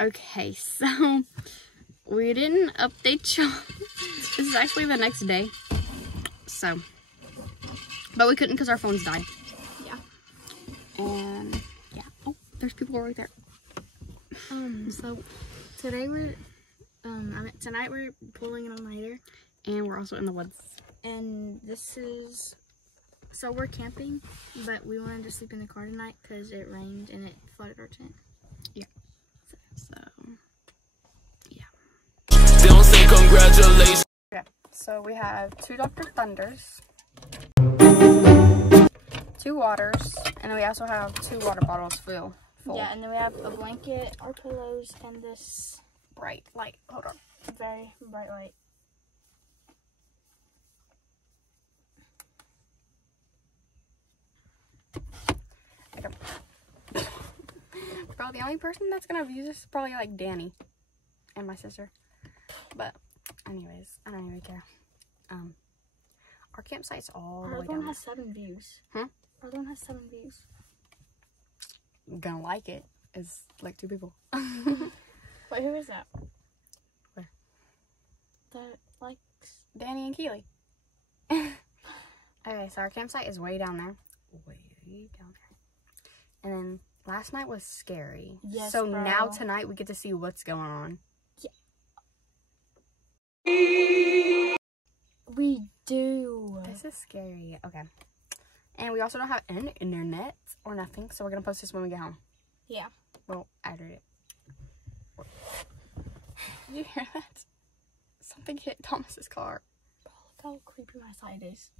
Okay, so we didn't update y'all. This is actually the next day. So, but we couldn't because our phones died. Yeah. And yeah. Oh, there's people right there. So today tonight we're pulling an all-nighter. And we're also in the woods. And so we're camping, but we wanted to sleep in the car tonight because it rained and it flooded our tent. Yeah. So, yeah. Don't say congratulations. Okay, so we have 2 Dr. Thunders, 2 waters, and then we also have 2 water bottles full. Yeah, and then we have a blanket, our pillows, and this Bright light. Hold on. very bright light. Probably the only person that's gonna use this is probably like Danny and my sister. But anyways, I don't even care. Our campsite's all the Our way one down. has 7 views. Huh? Our one has 7 views. Gonna like it. It's like 2 people. Wait, who is that? Where? That likes Danny and Keely. Okay, so our campsite is way down there. Way down there. And then last night was scary. Yes, so bro. now tonight we get to see what's going on. We do. This is scary. Okay. And we also don't have any internet or nothing, so we're gonna post this when we get home. Yeah. Well, after it. Did you hear that? Something hit Thomas's car. Bro, look how creepy my side is.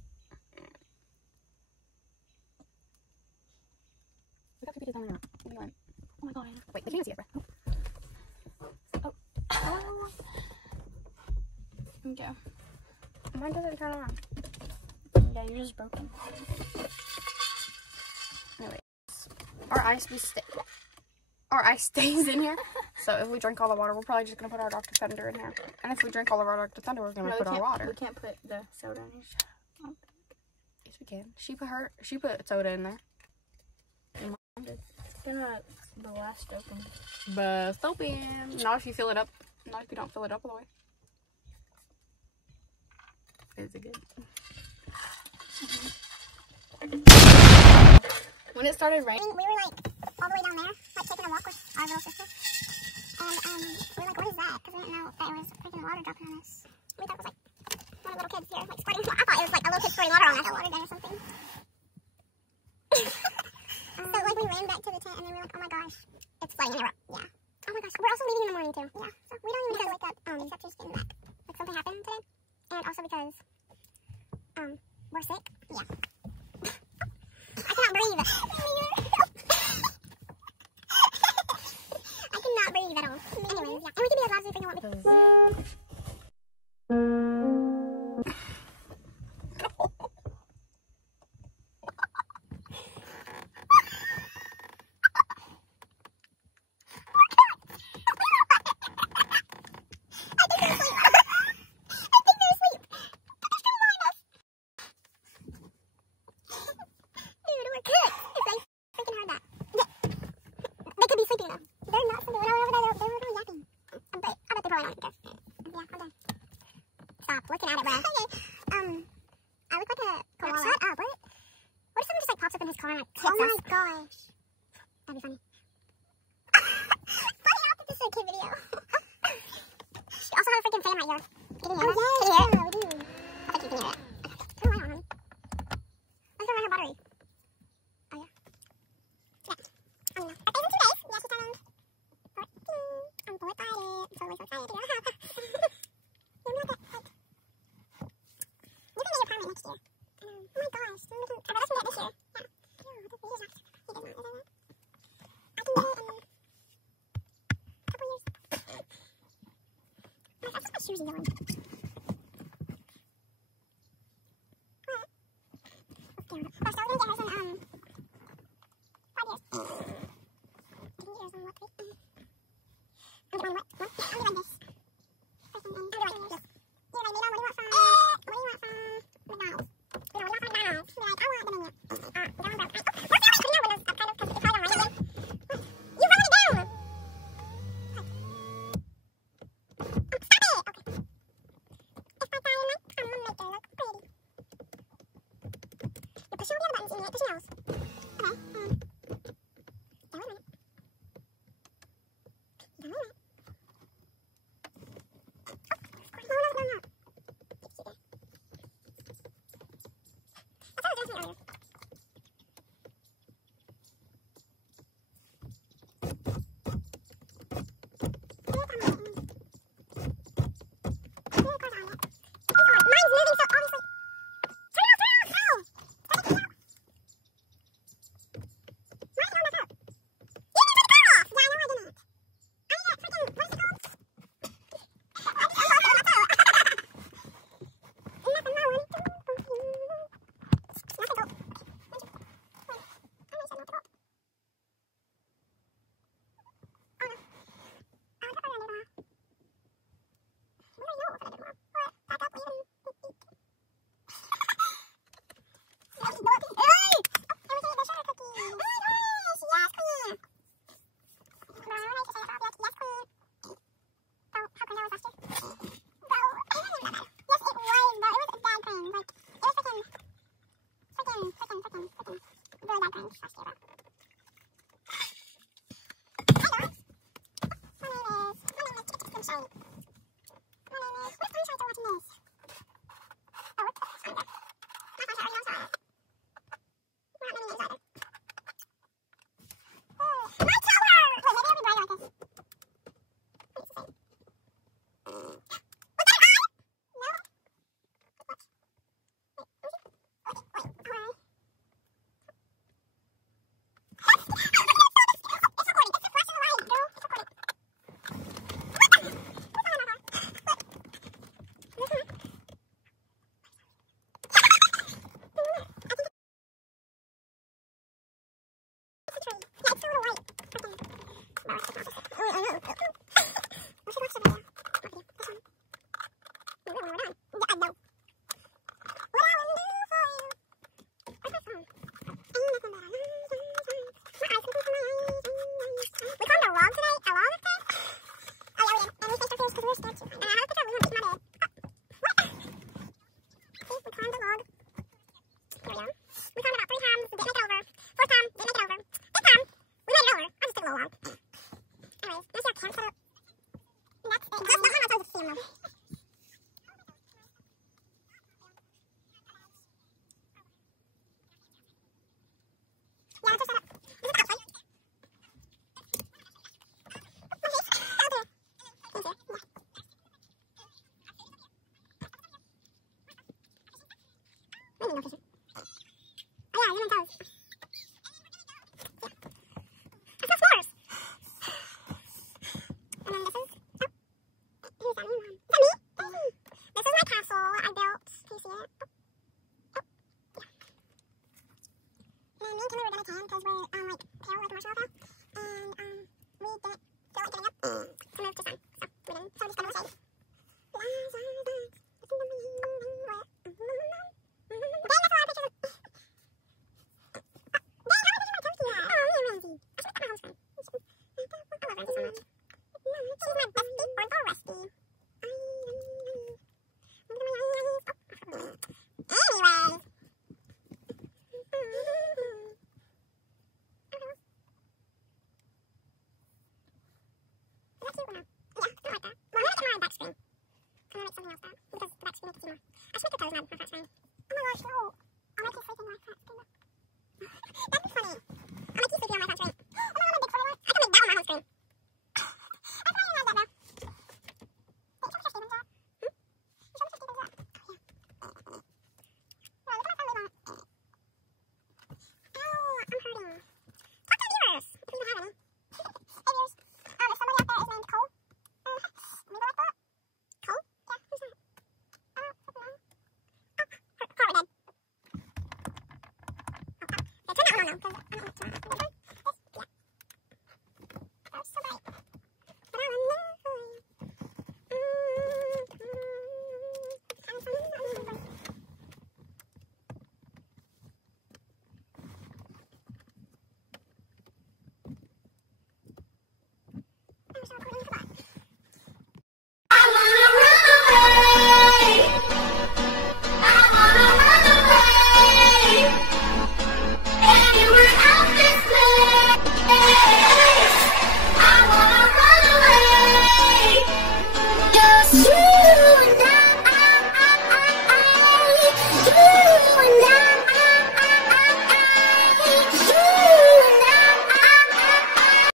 Look how creepy it is down there. What do you want? Oh my god. Wait, they can't see it, bro. Oh. Oh. Okay. Mine doesn't turn on. Yeah, yours is broken. Anyways, our ice stays in here. So if we drink all the water, we're probably just gonna put our Dr. Thunder in here. And if we drink all of our Dr. Thunder, we're gonna put our water. We can't put the soda in here. Yes, we can. She put soda in there. It's gonna blast open. Bust open. Not if you fill it up. Not if you don't fill it up all the way. Is it good? When it started raining, We were like all the way down there, like taking a walk with our little sister. And we were like, what is that? Because we didn't know that it was freaking water dropping on us. We thought it was like one of the little kids here, like squirting. I thought it was like a little kid squirting water on us, a water gun or something. So like we ran back to the tent and then we were like, oh my gosh, it's flooding in the road. Yeah. Oh my gosh, we're also leaving in the morning too. Yeah. So we don't even have to wake up except just getting back. Like something happened today. And also because we're sick. Yeah. I cannot breathe. I cannot breathe at all. Anyways, yeah. And we can be as loud as we freaking want because shoes are yelling. What? So we're gonna get her some, 5 years. Can you get her some what, please? I'm getting what? What? I'm getting this. Person, and you're right. Yes. You're right, Mila. What do you want from? What do you want from McDonald's? You know, what do you want from McDonald's? She'll be like, I want the menu. You don't want brown. What's the only putting our windows up kind of because it's probably don't rain again? What? You rolled it down! question is. Oh, what's the question? Not much already, I'm sorry. Not many names either. My color! Wait, maybe it'll be brighter like this. What's the same? Was that an eye? No? What? Wait, hold on. It's recording. It's a flash of the light, girl. It's recording. What the? What's going on, my God? Just